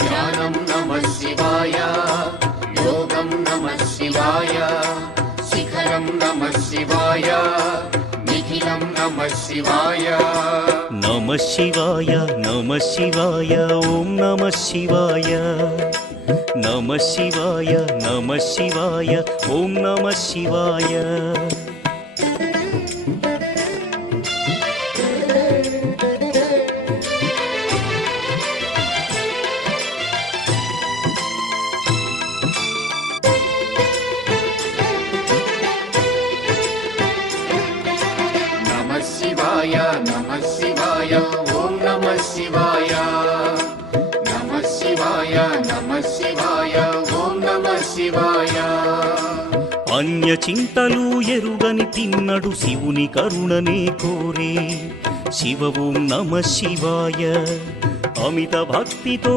ధ్యానం నమః శివాయ, యోగం నమః శివాయ, శిఖరం నమః శివాయ, నిఖిలం నమః శివాయ. నమః శివాయ నమః శివాయ ఓం నమః శివాయ. నమః శివాయ నమః శివాయ ఓం నమః శివాయ. నమః శివాయ నమః శివాయ ఓం నమః శివాయ. నమః శివాయ నమః శివాయ ఓం నమః శివాయ. అన్య చింతలు ఎరుగని తిన్నడు శివుని కరుణనే కోరే. శివ ఓం నమః శివాయ. అమిత భక్తితో